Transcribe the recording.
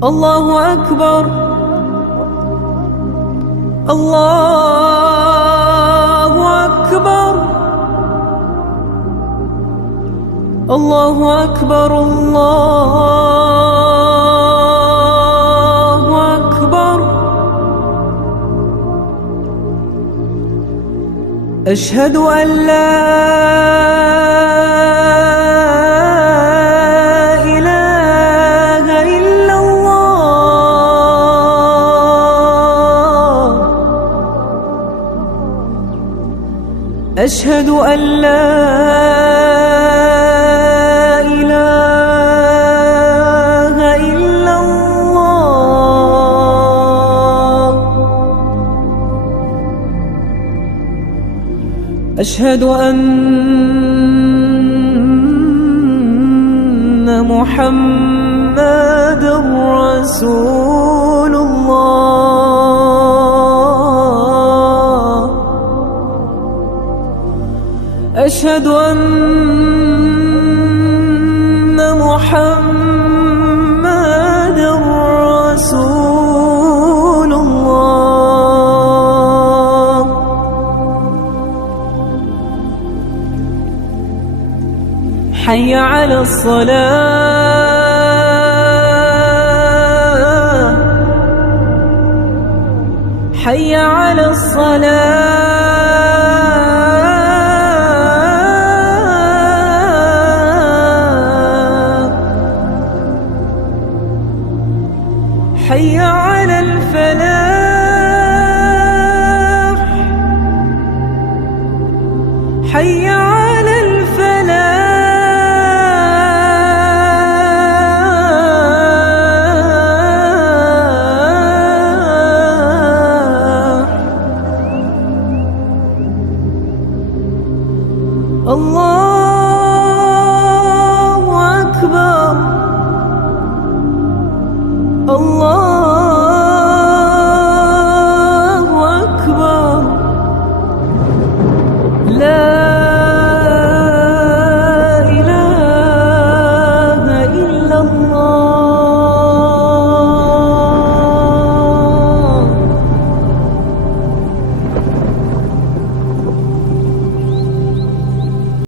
الله أكبر الله أكبر الله أكبر الله أكبر. أشهد أن لا إله إلا الله. أشهد أن لا إله إلا الله. أشهد أن محمد رسول الله. أشهد أن محمد رسول الله. حي على الصلاة حي على الصلاة. حي على الفلاح حي على الفلاح. الله أكبر الله